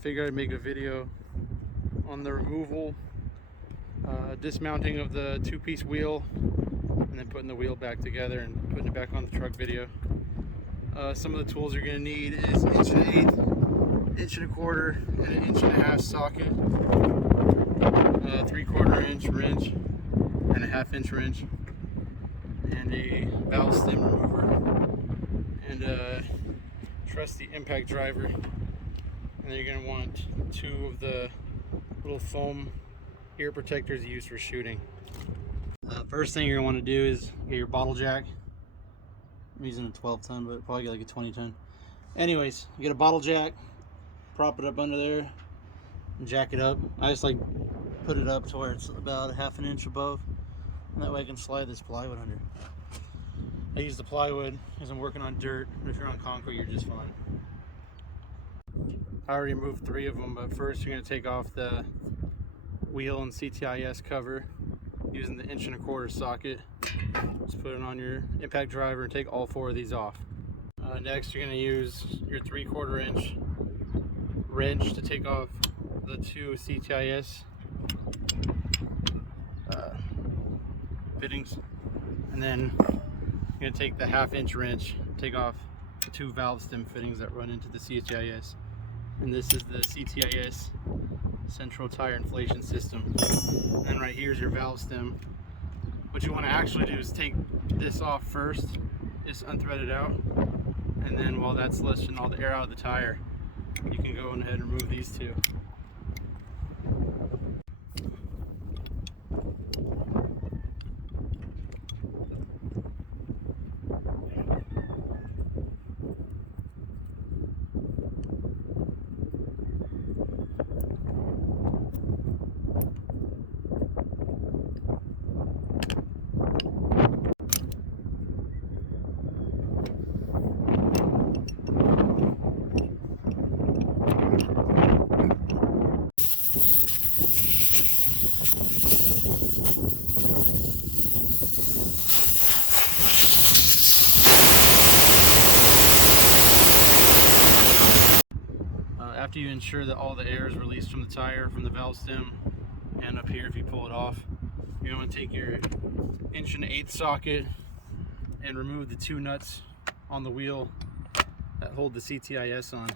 Figured I'd make a video on the removal, dismounting of the two-piece wheel, and then putting the wheel back together and putting it back on the truck video. Some of the tools you're going to need is 1 1/8, 1 1/4, and an 1.5 inch socket, 3/4 inch wrench, and a 1/2 inch wrench, and a valve stem remover, and a trusty impact driver. And then you're going to want 2 of the little foam ear protectors used for shooting. First thing you're going to want to do is get your bottle jack. I'm using a 12 ton, but probably get like a 20 ton. Anyways, you get a bottle jack, prop it up under there, and jack it up. I just like put it up to where it's about 1/2 inch above, and that way I can slide this plywood under. I use the plywood because I'm working on dirt, but if you're on concrete, you're just fine. I already removed 3 of them, but first you're going to take off the wheel and CTIS cover using the 1 1/4 socket. Just put it on your impact driver and take all 4 of these off. Next you're going to use your 3/4 inch wrench to take off the 2 CTIS fittings, and then you're going to take the 1/2 inch wrench, take off the 2 valve stem fittings that run into the CTIS. And this is the CTIS central tire inflation system. And right here's your valve stem. What you want to actually do is take this off first, just unthread it out, and then while that's flushing all the air out of the tire, you can go ahead and remove these 2. After you ensure that all the air is released from the tire, from the valve stem, and up here if you pull it off, you're going to take your 1 1/8 socket and remove the 2 nuts on the wheel that hold the CTIS on.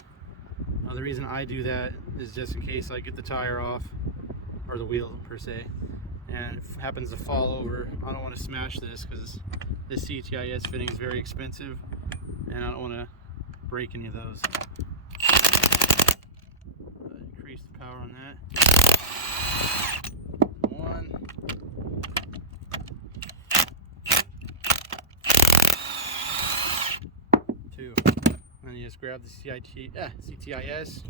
The reason I do that is just in case I get the tire off, or the wheel per se, and it happens to fall over. I don't want to smash this because this CTIS fitting is very expensive, and I don't want to break any of those. Increase the power on that. 1. 2. And you just grab the CTIS,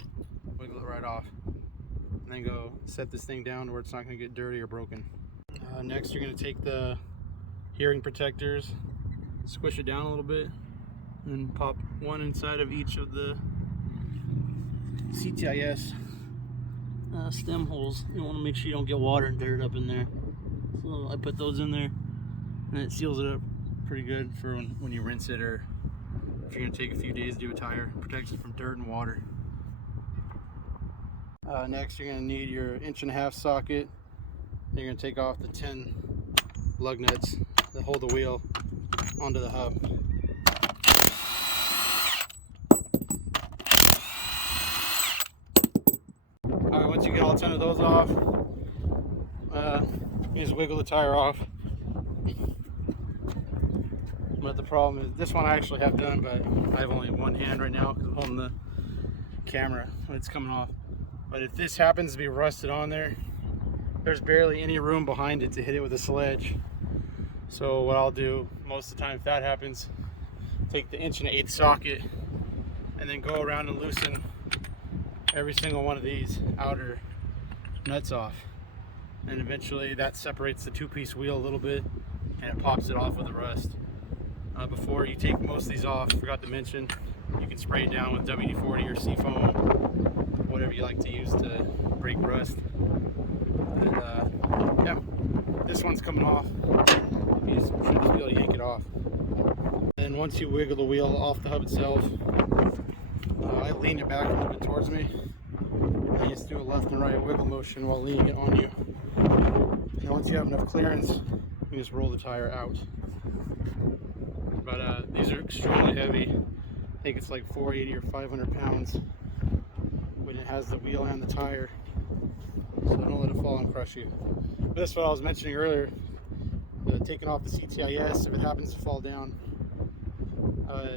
wiggle it right off, and then go set this thing down where it's not going to get dirty or broken. Next you're going to take the hearing protectors, squish it down a little bit, and pop 1 inside of each of the CTIS stem holes. You want to make sure you don't get water and dirt up in there. So I put those in there, and it seals it up pretty good for when you rinse it, or if you're going to take a few days to do a tire. It protects it from dirt and water. Next you're going to need your 1 1/2 socket. You're going to take off the 10 lug nuts that hold the wheel onto the hub. Alright, once you get all 10 of those off, you just wiggle the tire off. But the problem is, this one I actually have done, but I have only 1 hand right now because I'm holding the camera when it's coming off. But if this happens to be rusted on there, there's barely any room behind it to hit it with a sledge. So what I'll do most of the time if that happens, take the 1 1/8 socket and then go around and loosen every single one of these outer nuts off, and eventually that separates the 2-piece wheel a little bit and it pops it off with the rust. Before you take most of these off, forgot to mention, you can spray it down with WD-40 or Seafoam, whatever you like to use to break rust. And yeah, this one's coming off. You should just be able to yank it off. And once you wiggle the wheel off the hub itself, I lean it back a little bit towards me, just do a left and right wiggle motion while leaning it on you. And once you have enough clearance, you can just roll the tire out. But these are extremely heavy. I think it's like 480 or 500 pounds when it has the wheel and the tire. So don't let it fall and crush you. But that's what I was mentioning earlier. Taking off the CTIS, if it happens to fall down,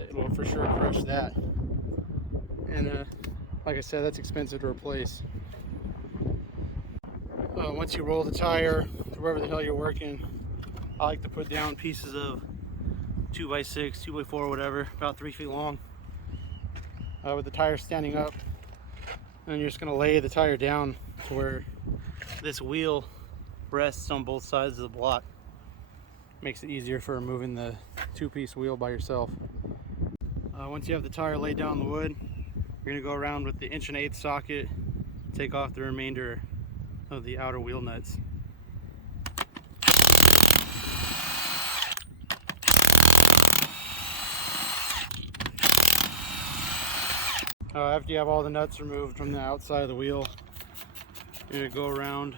it'll for sure crush that. And like I said, that's expensive to replace. Once you roll the tire to wherever the hell you're working, I like to put down pieces of 2x6, 2x4, whatever, about 3 feet long, with the tire standing up. And you're just going to lay the tire down to where this wheel rests on both sides of the block. Makes it easier for removing the two-piece wheel by yourself. Once you have the tire laid down on the wood, you're going to go around with the 1/8" socket, take off the remainder of the outer wheel nuts. After you have all the nuts removed from the outside of the wheel, you're going to go around,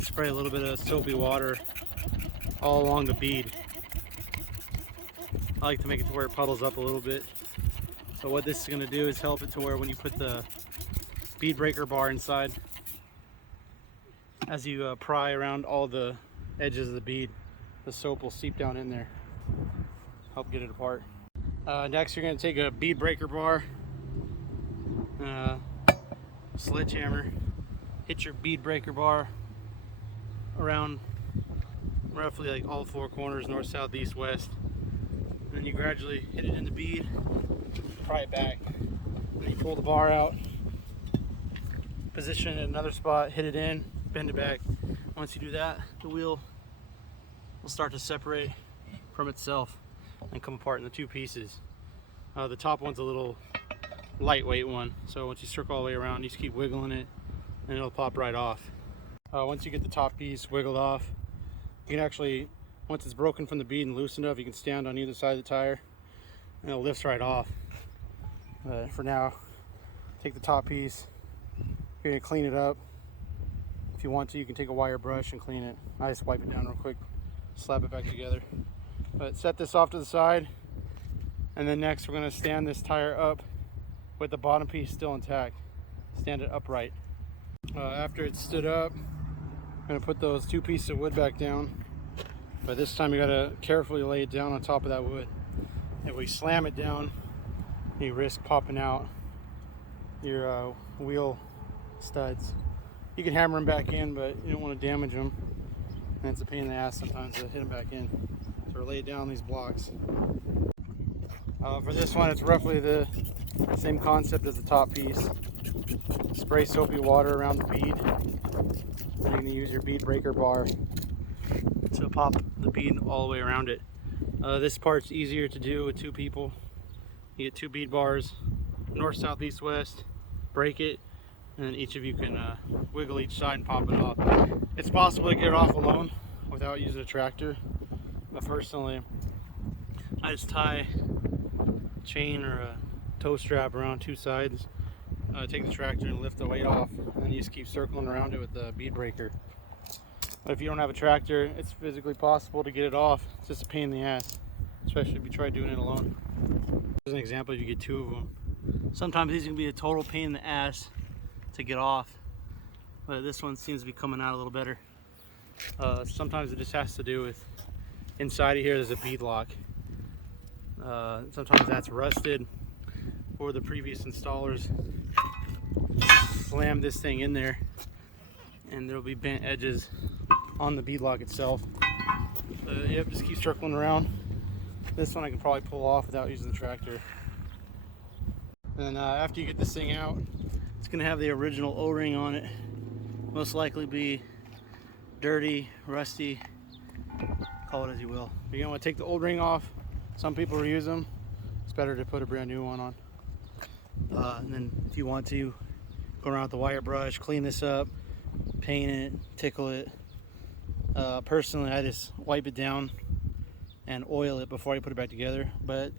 spray a little bit of soapy water all along the bead. I like to make it to where it puddles up a little bit. So what this is going to do is help it to where when you put the bead breaker bar inside, as you pry around all the edges of the bead, the soap will seep down in there, help get it apart. Next, you're going to take a bead breaker bar, sledgehammer, hit your bead breaker bar around roughly like all 4 corners, north, south, east, west. And then you gradually hit it in the bead, pry it back. Then you pull the bar out, position it in another spot, hit it in, bend it back. Once you do that, the wheel will start to separate from itself and come apart into 2 pieces. The top one's a little lightweight one, so once you circle all the way around, you just keep wiggling it and it'll pop right off. Once you get the top piece wiggled off, you can actually, once it's broken from the bead and loosened up, you can stand on either side of the tire and it lifts right off. For now, take the top piece, you're going to clean it up. If you want to, you can take a wire brush and clean it. I just wipe it down real quick, slap it back together. But set this off to the side, and then next we're going to stand this tire up with the bottom piece still intact. Stand it upright. After it's stood up, I'm going to put those 2 pieces of wood back down. But this time you got to carefully lay it down on top of that wood. If we slam it down, you risk popping out your wheel studs. You can hammer them back in, but you don't want to damage them. And it's a pain in the ass sometimes to hit them back in. So lay down these blocks. For this one, it's roughly the same concept as the top piece. Spray soapy water around the bead. Then you're going to use your bead breaker bar to pop the bead all the way around it. This part's easier to do with 2 people. You get 2 bead bars, north, south, east, west, break it, and then each of you can wiggle each side and pop it off. It's possible to get it off alone without using a tractor, but personally, I just tie a chain or a tow strap around 2 sides, take the tractor and lift the weight off, and then you just keep circling around it with the bead breaker. But if you don't have a tractor, it's physically possible to get it off. It's just a pain in the ass, especially if you try doing it alone. As an example, if you get 2 of them, sometimes these can be a total pain in the ass to get off, but this one seems to be coming out a little better. Sometimes it just has to do with inside of here there's a bead lock. Sometimes that's rusted, or the previous installers slammed this thing in there and there'll be bent edges on the bead lock itself. Yep, just keep circling around. This one I can probably pull off without using the tractor. And after you get this thing out, it's going to have the original O-ring on it. Most likely be dirty, rusty, call it as you will. You're going to want to take the old ring off. Some people reuse them. It's better to put a brand new one on. And then if you want to, go around with the wire brush, clean this up, paint it, tickle it. Personally, I just wipe it down and oil it before I put it back together. But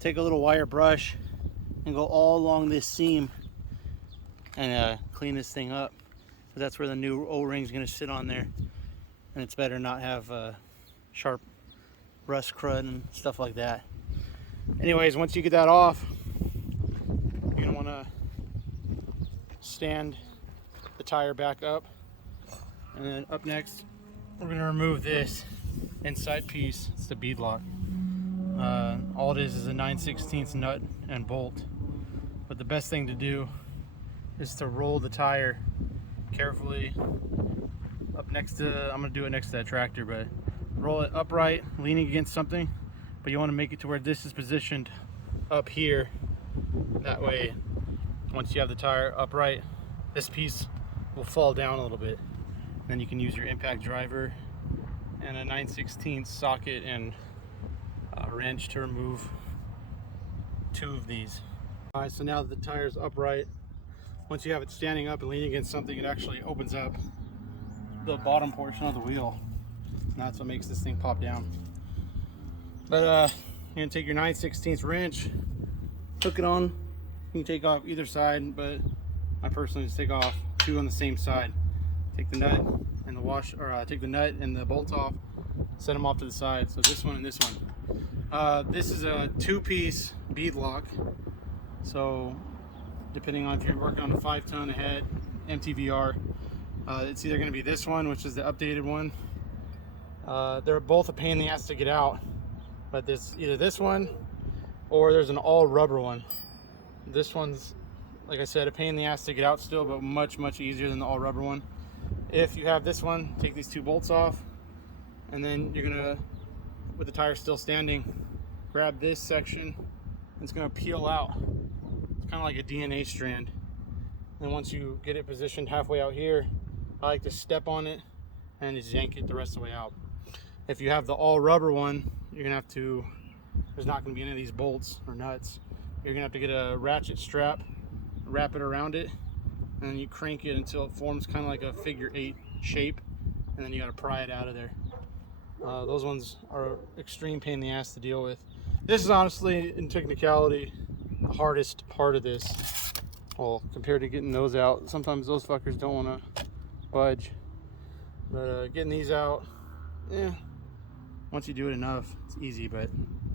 take a little wire brush and go all along this seam and clean this thing up. That's where the new O-ring is going to sit on there, and it's better not have sharp rust crud and stuff like that. Anyways, once you get that off, you're going to want to stand the tire back up, and then up next we're going to remove this inside piece. It's the bead lock. All it is a 9/16 nut and bolt, but the best thing to do is to roll the tire carefully up next to, I'm going to do it next to that tractor, but roll it upright, leaning against something, but you want to make it to where this is positioned up here. That way, once you have the tire upright, this piece will fall down a little bit. Then you can use your impact driver and a 9/16 socket and a wrench to remove 2 of these. All right, so now that the tire's upright, once you have it standing up and leaning against something, it actually opens up the bottom portion of the wheel. And that's what makes this thing pop down. But you're gonna take your 9/16 wrench, hook it on. You can take off either side, but I personally just take off 2 on the same side. Take the nut and the wash, or take the nut and the bolt off, set them off to the side. So this one and this one. This is a 2-piece bead lock. So depending on if you're working on a 5-ton head MTVR, it's either going to be this one, which is the updated one. They're both a pain in the ass to get out, but there's either this one or there's an all rubber one. This one's, like I said, a pain in the ass to get out still, but much easier than the all rubber one. If you have this one, take these 2 bolts off, and then you're gonna, with the tire still standing, grab this section. It's gonna peel out. It's kind of like a DNA strand. And once you get it positioned halfway out here, I like to step on it and just yank it the rest of the way out. If you have the all rubber one, you're gonna have to, there's not gonna be any of these bolts or nuts. You're gonna have to get a ratchet strap, wrap it around it, and then you crank it until it forms kind of like a figure 8 shape, and then you gotta pry it out of there. Those ones are extreme pain in the ass to deal with. This is honestly, in technicality, the hardest part of this. Well, compared to getting those out, sometimes those fuckers don't want to budge. But getting these out, once you do it enough, it's easy. But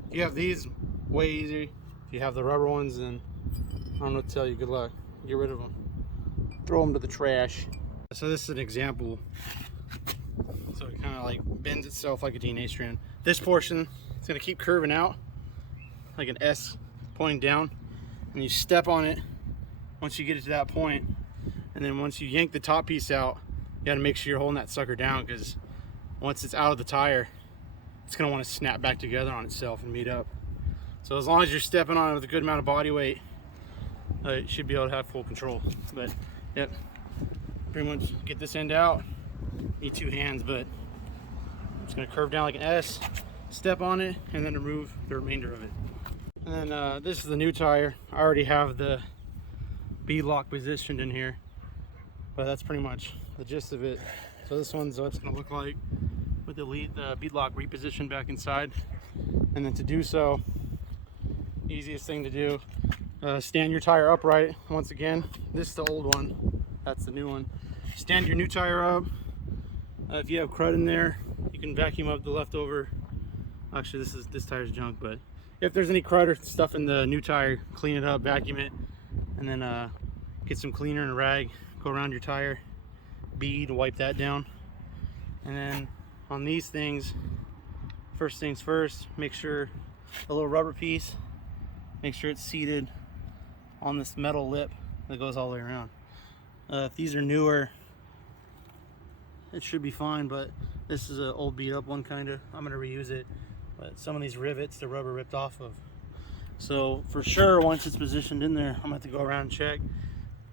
if you have these, way easier. If you have the rubber ones, then I don't know what to tell you. Good luck. Get rid of them. Throw them to the trash. So this is an example. So it kind of like bends itself like a DNA strand. This portion, it's going to keep curving out like an S pointing down, and you step on it once you get it to that point, and then once you yank the top piece out, you got to make sure you're holding that sucker down, because once it's out of the tire, it's going to want to snap back together on itself and meet up. So as long as you're stepping on it with a good amount of body weight, you should be able to have full control. But yep, pretty much get this end out. Need 2 hands, but I'm just going to curve down like an S, step on it, and then remove the remainder of it. And then this is the new tire. I already have the bead lock positioned in here, but that's pretty much the gist of it. So this one's what it's going to look like with the bead lock repositioned back inside. And then to do so, easiest thing to do, stand your tire upright. Once again, this is the old one, that's the new one. Stand your new tire up. If you have crud in there, you can vacuum up the leftover. Actually, this tire's junk, but if there's any crud or stuff in the new tire, clean it up, vacuum it, and then get some cleaner and a rag, go around your tire, bead, wipe that down. And then on these things, first things first, make sure the little rubber piece, make sure it's seated on this metal lip that goes all the way around. If these are newer, it should be fine, but this is an old beat up one kinda. I'm gonna reuse it, but some of these rivets, the rubber ripped off of. So for sure, once it's positioned in there, I'm gonna have to go around and check,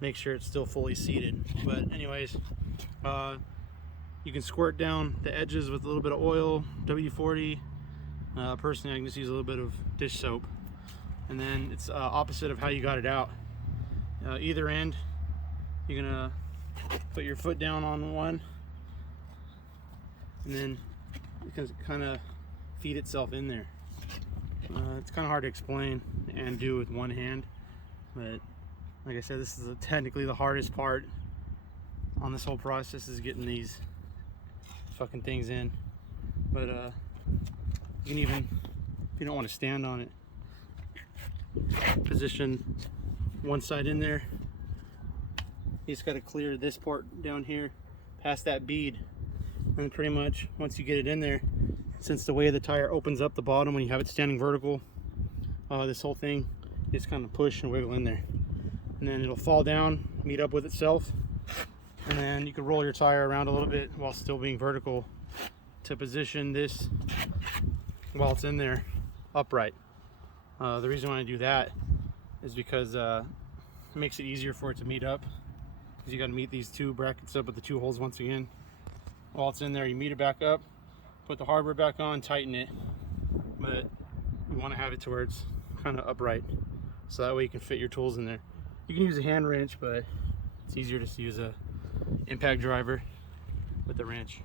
make sure it's still fully seated. But anyways, you can squirt down the edges with a little bit of oil, WD-40. Personally, I can just use a little bit of dish soap. And then it's opposite of how you got it out. Either end, you're gonna put your foot down on one, and then it can kind of feed itself in there. It's kind of hard to explain and do with one hand, but Like I said, this is technically the hardest part on this whole process, is getting these fucking things in. But you can even, if you don't want to stand on it, position one side in there. You just got to clear this part down here past that bead, and pretty much once you get it in there, since the way the tire opens up the bottom when you have it standing vertical, this whole thing just kind of push and wiggle in there, and then it'll fall down, meet up with itself, and then you can roll your tire around a little bit while still being vertical to position this while it's in there upright. The reason why I do that is because it makes it easier for it to meet up, because you got to meet these two brackets up with the two holes once again. While it's in there, you meet it back up, put the hardware back on, tighten it, but you want to have it to where it's kind of upright, so that way you can fit your tools in there. You can use a hand wrench, but it's easier just to use a impact driver with the wrench.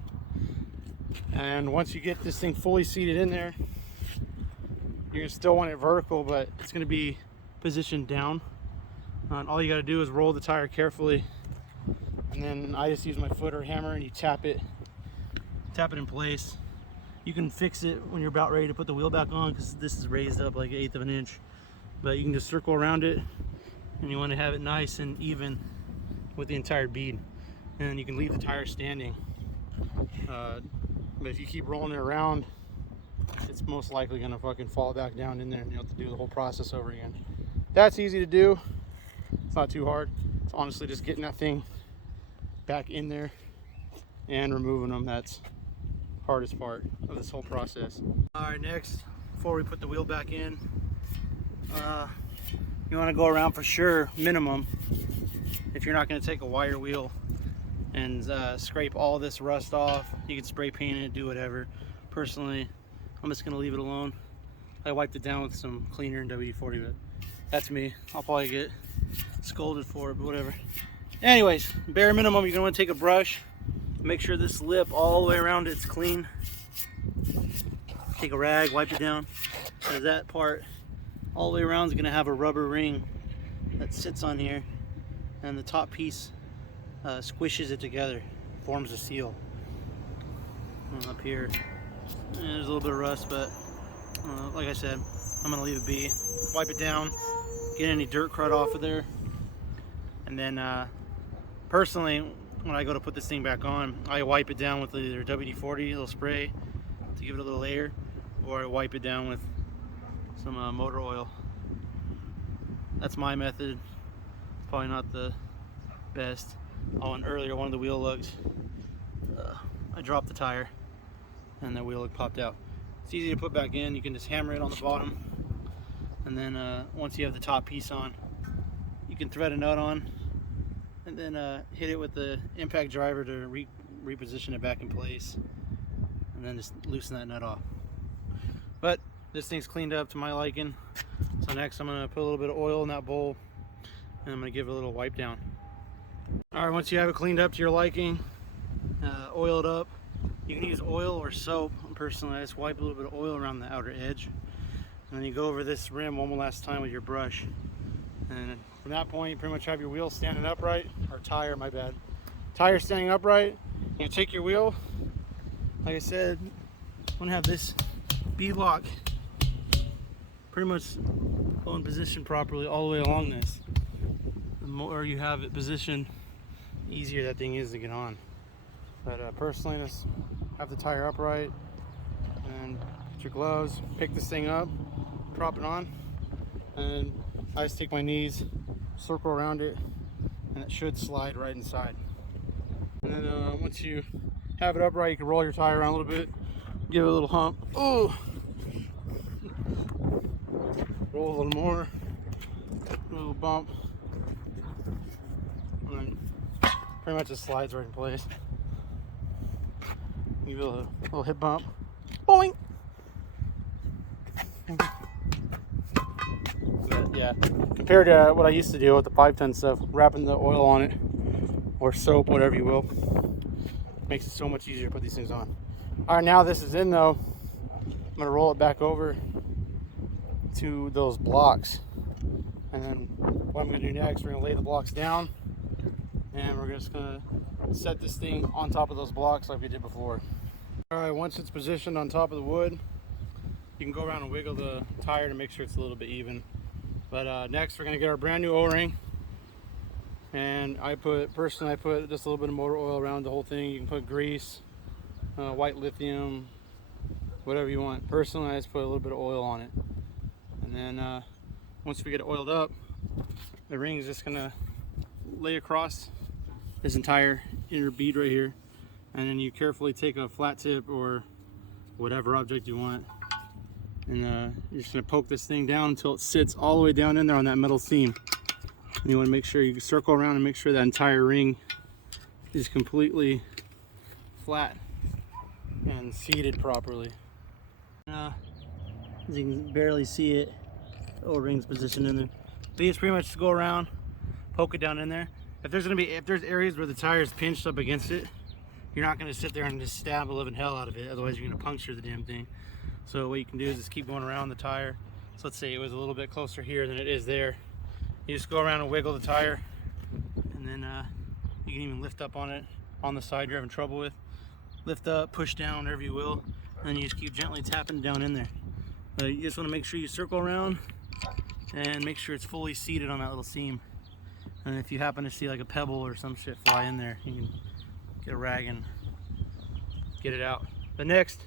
And once you get this thing fully seated in there, you're gonna still want it vertical, but it's gonna be positioned down. And all you got to do is roll the tire carefully, and then I just use my foot or hammer, and you tap it in place. You can fix it when you're about ready to put the wheel back on, because this is raised up like 1/8 of an inch. But you can just circle around it, and you want to have it nice and even with the entire bead. And you can leave the tire standing. But if you keep rolling it around, it's most likely going to fucking fall back down in there, and you have to do the whole process over again. That's easy to do. It's not too hard. It's honestly just getting that thing back in there and removing them. That's the hardest part of this whole process. All right, next, before we put the wheel back in, you want to go around for sure, minimum, if you're not going to take a wire wheel and scrape all this rust off. You can spray paint it, do whatever. Personally, I'm just going to leave it alone. I wiped it down with some cleaner and WD-40, but that's me. I'll probably get scolded for it, but whatever. Anyways, bare minimum, you're going to want to take a brush, make sure this lip all the way around it's clean. Take a rag, wipe it down. So that part all the way around is going to have a rubber ring that sits on here, and the top piece squishes it together, forms a seal. And up here, there's a little bit of rust, but like I said, I'm going to leave it be. Wipe it down, get any dirt crud off of there, and then personally, when I go to put this thing back on, I wipe it down with either WD-40, a little spray to give it a little layer, or I wipe it down with some motor oil. That's my method. Probably not the best. Oh, and earlier, one of the wheel lugs, I dropped the tire and the wheel lug popped out. It's easy to put back in. You can just hammer it on the bottom, and then once you have the top piece on, you can thread a nut on, and then hit it with the impact driver to reposition it back in place, and then just loosen that nut off. But this thing's cleaned up to my liking. So next I'm going to put a little bit of oil in that bowl, and I'm going to give it a little wipe down. Alright, once you have it cleaned up to your liking, oil it up. You can use oil or soap. Personally, I just wipe a little bit of oil around the outer edge, and then you go over this rim one last time with your brush. And from that point, you pretty much have your wheel standing upright, or tire, my bad. Tire standing upright. You take your wheel, like I said, I'm going to have this bead-lock pretty much in position properly all the way along this. The more you have it positioned, the easier that thing is to get on. But personally, just have the tire upright, and put your gloves, pick this thing up, prop it on, and I just take my knees, circle around it, and it should slide right inside. And then once you have it upright, you can roll your tire around a little bit, give it a little hump. Oh! Roll a little more, a little bump, and then pretty much just slides right in place. Give it a little hip bump. Boing! But yeah, compared to what I used to do with the 5-ton stuff, wrapping the oil on it, or soap, whatever you will, makes it so much easier to put these things on. Alright, now this is in though, I'm going to roll it back over to those blocks. And then what I'm going to do next, we're going to lay the blocks down, and we're just going to set this thing on top of those blocks like we did before. Alright, once it's positioned on top of the wood, you can go around and wiggle the tire to make sure it's a little bit even. But next we're going to get our brand new O-ring, and personally I put just a little bit of motor oil around the whole thing. You can put grease, white lithium, whatever you want. Personally I just put a little bit of oil on it, and then once we get it oiled up, the ring is just going to lay across this entire inner bead right here, and then you carefully take a flat tip or whatever object you want, and you're just going to poke this thing down until it sits all the way down in there on that metal seam. And you want to make sure you circle around and make sure that entire ring is completely flat and seated properly. As you can barely see it, the O-ring's positioned in there. But you just pretty much just go around, poke it down in there. If there's areas where the tire is pinched up against it, you're not going to sit there and just stab the living hell out of it. Otherwise you're going to puncture the damn thing. So what you can do is just keep going around the tire. So let's say it was a little bit closer here than it is there. You just go around and wiggle the tire, and then you can even lift up on it on the side you're having trouble with. Lift up, push down, whatever you will, and then you just keep gently tapping down in there. You just want to make sure you circle around and make sure it's fully seated on that little seam. And if you happen to see like a pebble or some shit fly in there, you can get a rag and get it out. But next,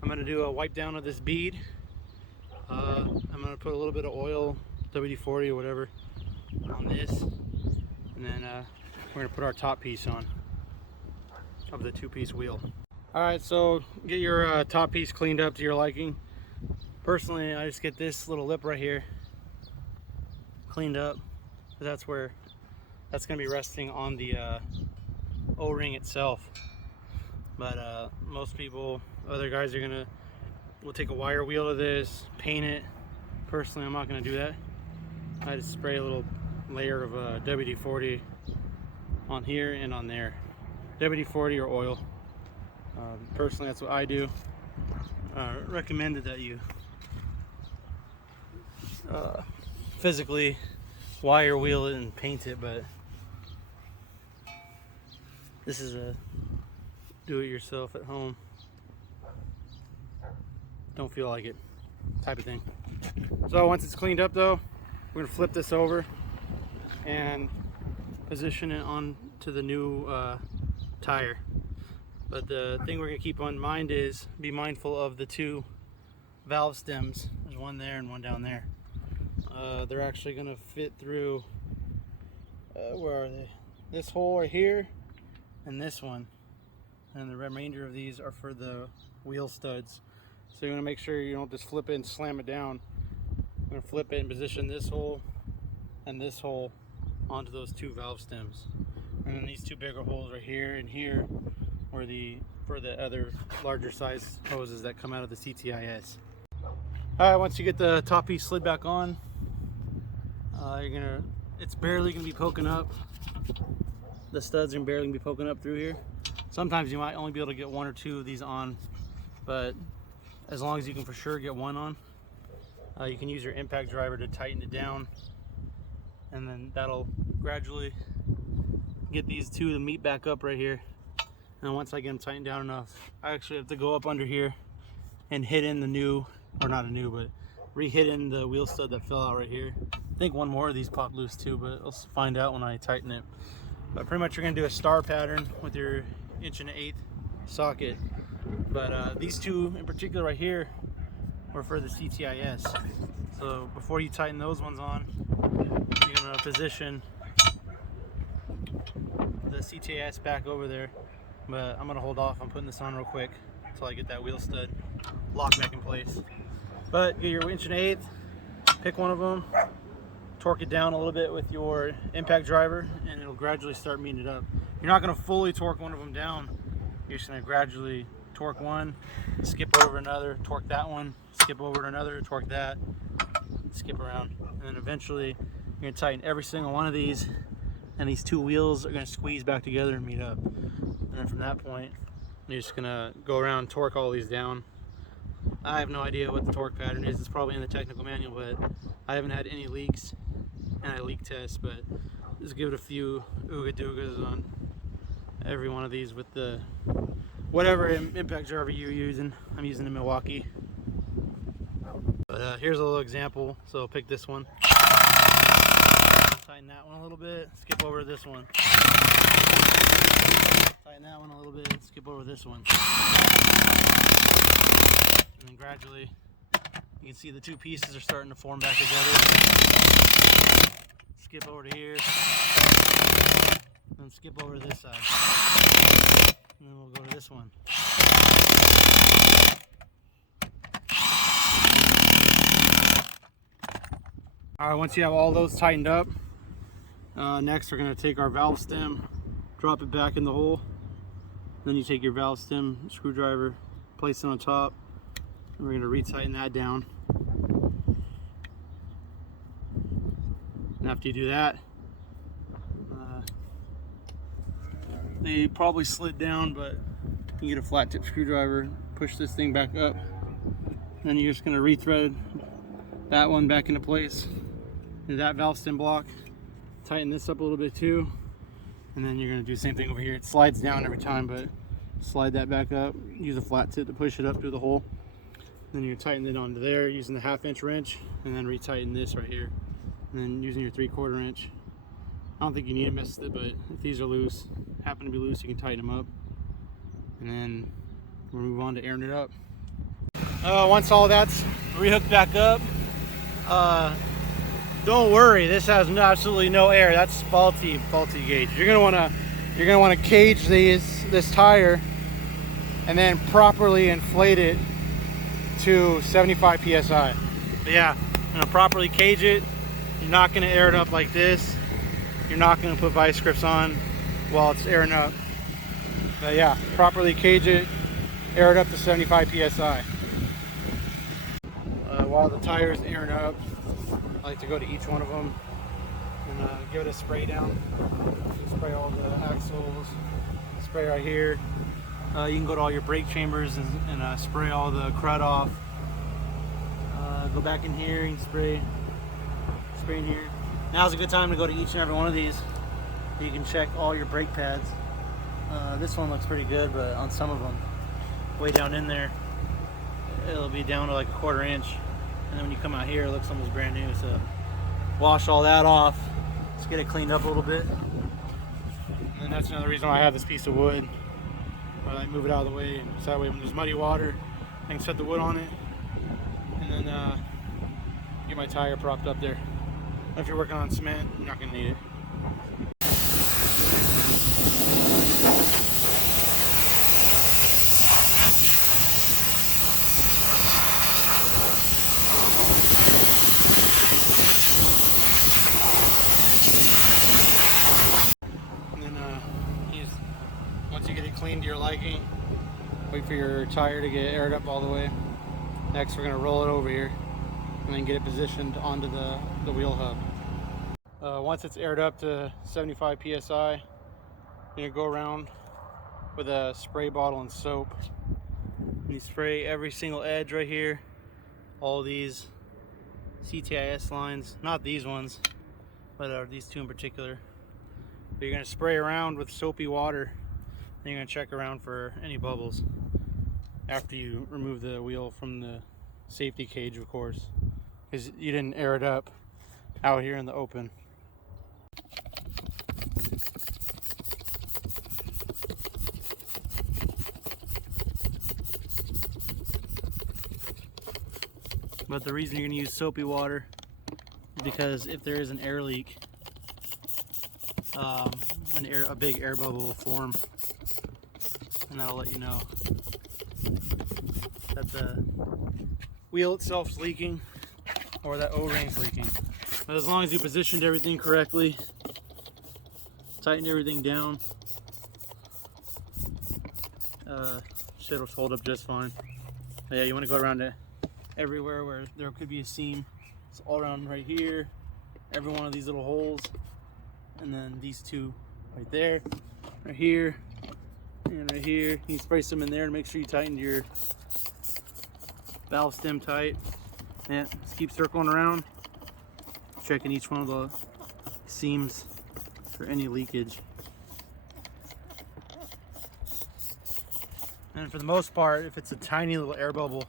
I'm going to do a wipe down of this bead. I'm going to put a little bit of oil, WD-40 or whatever, on this, and then we're going to put our top piece on of the two-piece wheel. Alright, so get your top piece cleaned up to your liking. Personally, I just get this little lip right here cleaned up. That's going to be resting on the O-ring itself. But most people, other guys will take a wire wheel of this, paint it. Personally, I'm not going to do that. I just spray a little layer of WD-40 on here and on there. WD-40 or oil. Personally, that's what I do. Recommended that you physically wire wheel it and paint it, but this is a do-it-yourself at home, don't feel like it type of thing. So once it's cleaned up though, we're gonna flip this over and position it onto the new tire. But the thing we're gonna keep on mind is be mindful of the two valve stems. There's one there and one down there. They're actually gonna fit through where are they? This hole right here and this one, and the remainder of these are for the wheel studs. So you want to make sure you don't just flip it and slam it down. I'm going to flip it and position this hole and this hole onto those two valve stems, and then these two bigger holes right here and here are for the other larger size hoses that come out of the CTIS. Alright, once you get the top piece slid back on, it's barely going to be poking up. The studs are barely going to be poking up through here. Sometimes you might only be able to get one or two of these on, but as long as you can for sure get one on, you can use your impact driver to tighten it down, and then that'll gradually get these two to meet back up right here. And once I get them tightened down enough, I actually have to go up under here and hit in the new, or not a new, but re-hit in the wheel stud that fell out right here. I think one more of these popped loose too, but I'll find out when I tighten it. But pretty much you're gonna do a star pattern with your 1 1/8" socket. But these two in particular right here were for the CTIS. So before you tighten those ones on, you're gonna position the CTIS back over there. But I'm gonna hold off on putting this on real quick until I get that wheel stud locked back in place. But get your 1 1/8", pick one of them, torque it down a little bit with your impact driver, and it'll gradually start meeting it up. You're not gonna fully torque one of them down. You're just gonna gradually torque one, skip over another, torque that one, skip over to another, torque that, skip around, and then eventually you're gonna tighten every single one of these, and these two wheels are gonna squeeze back together and meet up. And then from that point, you're just gonna go around and torque all these down. I have no idea what the torque pattern is. It's probably in the technical manual, but I haven't had any leaks anti-leak test, but just give it a few ooga doogas on every one of these with the whatever impact driver you're using. I'm using a Milwaukee. But here's a little example. So pick this one, tighten that one a little bit, skip over this one, tighten that one a little bit, skip over this one, and then gradually you can see the two pieces are starting to form back together. Skip over to here, and skip over to this side, and then we'll go to this one. All right, once you have all those tightened up, next we're going to take our valve stem, drop it back in the hole. Then you take your valve stem screwdriver, place it on top, and we're going to retighten that down. And after you do that, they probably slid down, but you get a flat tip screwdriver, push this thing back up, and then you're just going to rethread that one back into place. That valve stem block, tighten this up a little bit too, and then you're going to do the same thing over here. It slides down every time, but slide that back up, use a flat tip to push it up through the hole, then you tighten it onto there using the 1/2 inch wrench, and then retighten this right here, and then using your 3/4 inch. I don't think you need to mess with it, but if these are loose, happen to be loose, you can tighten them up, and then we'll move on to airing it up. Once all that's rehooked back up, don't worry, this has absolutely no air. That's faulty gauge. You're gonna wanna cage this tire and then properly inflate it to 75 psi. But yeah, I'm gonna properly cage it. You're not gonna air it up like this. You're not gonna put vice grips on while it's airing up. But yeah, properly cage it, air it up to 75 psi. While the tire is airing up, I like to go to each one of them and give it a spray down. Spray all the axles, spray right here. You can go to all your brake chambers and spray all the crud off. Go back in here and spray in here. Now's a good time to go to each and every one of these. You can check all your brake pads. This one looks pretty good, but on some of them, way down in there, it'll be down to like 1/4 inch. And then when you come out here, it looks almost brand new. So wash all that off. Let's get it cleaned up a little bit. And then that's another reason why I have this piece of wood. I move it out of the way, so that way when there's muddy water, I can set the wood on it, and then get my tire propped up there. If you're working on cement, you're not going to need it. Once you get it cleaned to your liking, wait for your tire to get aired up all the way. Next, we're going to roll it over here and then get it positioned onto the wheel hub. Once it's aired up to 75 psi, you're going to go around with a spray bottle and soap. And you spray every single edge right here, all these CTIS lines, not these ones, but these two in particular. But you're going to spray around with soapy water. And you're going to check around for any bubbles after you remove the wheel from the safety cage, of course, because you didn't air it up out here in the open. But the reason you're going to use soapy water is because if there is an air leak, a big air bubble will form, and that'll let you know that the wheel itself's leaking or that O-ring's leaking. But as long as you positioned everything correctly, tightened everything down, shit will hold up just fine. But yeah, you want to go around it everywhere where there could be a seam. It's all around right here, every one of these little holes, and then these two right there, right here, and right here. You spray some in there to make sure you tighten your valve stem tight. Yeah, just keep circling around, checking each one of the seams for any leakage. And for the most part, if it's a tiny little air bubble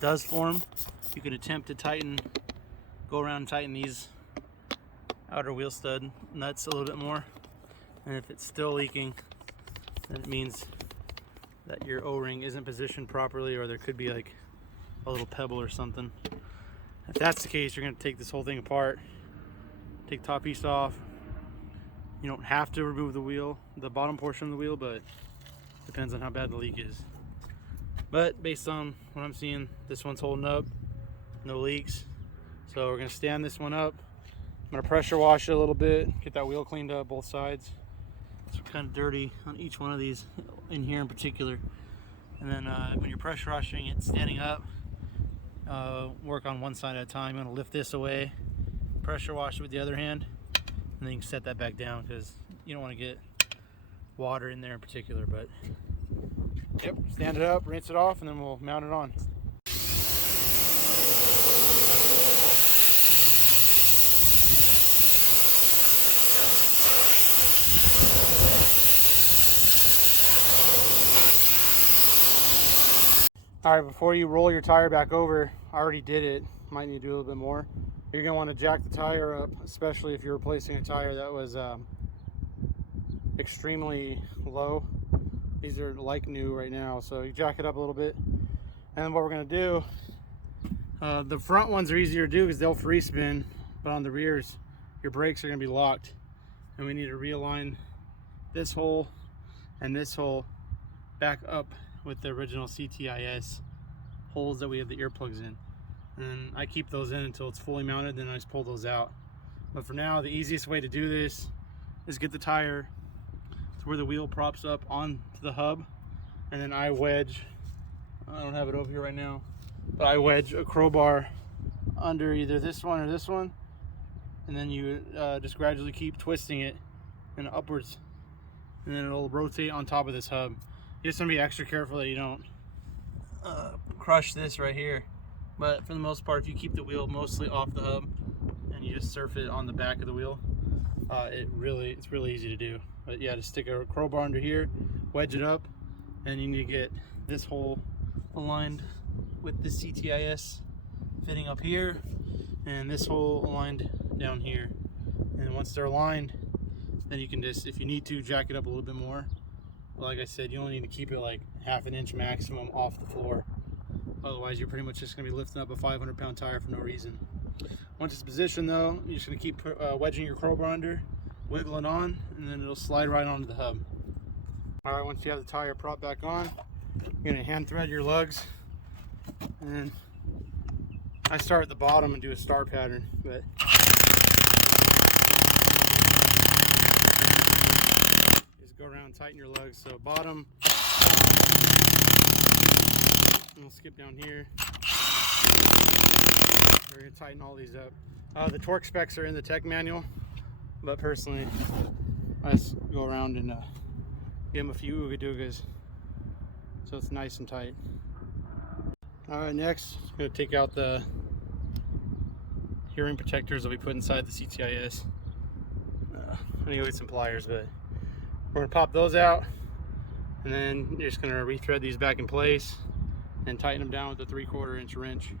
does form, you could attempt to go around and tighten these outer wheel stud nuts a little bit more. And if it's still leaking, then it means that your O-ring isn't positioned properly, or there could be like a little pebble or something. If that's the case, you're going to take this whole thing apart, take the top piece off. You don't have to remove the wheel, the bottom portion of the wheel, but depends on how bad the leak is. But based on what I'm seeing, this one's holding up, no leaks. So we're going to stand this one up. I'm going to pressure wash it a little bit, get that wheel cleaned up both sides. It's kind of dirty on each one of these, in here in particular. And then when you're pressure washing it standing up, work on one side at a time. I'm going to lift this away, pressure wash it with the other hand, and then you can set that back down because you don't want to get water in there in particular. But yep, stand it up, rinse it off, and then we'll mount it on. All right, before you roll your tire back over, I already did it, might need to do a little bit more. You're gonna wanna jack the tire up, especially if you're replacing a tire that was extremely low. These are like new right now, so you jack it up a little bit. And then what we're gonna do, the front ones are easier to do because they'll free spin, but on the rears, your brakes are gonna be locked. And we need to realign this hole and this hole back up with the original CTIS holes that we have the earplugs in. And I keep those in until it's fully mounted, then I just pull those out. But for now, the easiest way to do this is get the tire to where the wheel props up onto the hub, and then I wedge, I don't have it over here right now, but I wedge a crowbar under either this one or this one, and then you just gradually keep twisting it and upwards, and then it'll rotate on top of this hub. You just want to be extra careful that you don't crush this right here. But for the most part, if you keep the wheel mostly off the hub and you just surf it on the back of the wheel, it's really easy to do. But yeah, just stick a crowbar under here, wedge it up, and you need to get this hole aligned with the CTIS fitting up here, and this hole aligned down here. And once they're aligned, then you can just, if you need to, jack it up a little bit more. Like I said, you only need to keep it like half an inch maximum off the floor. Otherwise, you're pretty much just going to be lifting up a 500-pound tire for no reason. Once it's positioned, though, you're just going to keep wedging your crowbar under, wiggle it on, and then it'll slide right onto the hub. All right, once you have the tire propped back on, you're going to hand thread your lugs. And then I start at the bottom and do a star pattern, but go around, tighten your lugs. So bottom, and we'll skip down here. We're gonna tighten all these up. The torque specs are in the tech manual, but personally, I just go around and give them a few ooga-doogas so it's nice and tight. All right, next, I'm gonna take out the hearing protectors that we put inside the CTIS. I need to get some pliers, but we're gonna pop those out, and then you're just gonna rethread these back in place and tighten them down with a 3/4 inch wrench.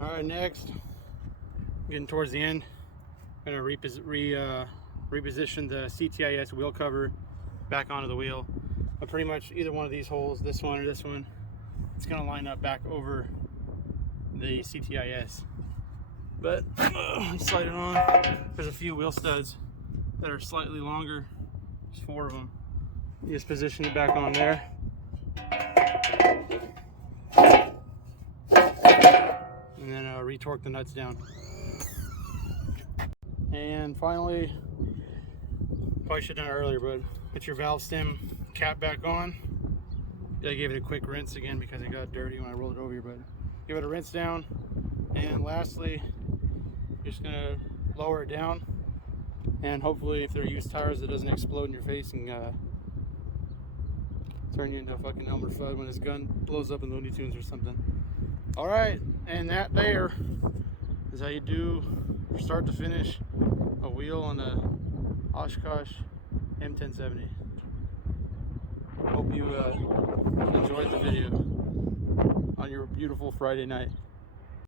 All right, next, getting towards the end, I'm gonna reposition the CTIS wheel cover back onto the wheel. But pretty much either one of these holes, this one or this one, it's gonna line up back over the CTIS. But slide it on. There's a few wheel studs that are slightly longer. There's 4 of them. You just position it back on there. And then retorque the nuts down. And finally, probably should have done it earlier, but put your valve stem cap back on. I gave it a quick rinse again because it got dirty when I rolled it over here, but give it a rinse down. And lastly, you're just gonna lower it down, and hopefully if they're used tires, it doesn't explode in your face and turn you into a fucking Elmer Fudd when his gun blows up in Looney Tunes or something. All right, and that there is how you do from start to finish a wheel on a Oshkosh M1070. Hope you enjoyed the video on your beautiful Friday night.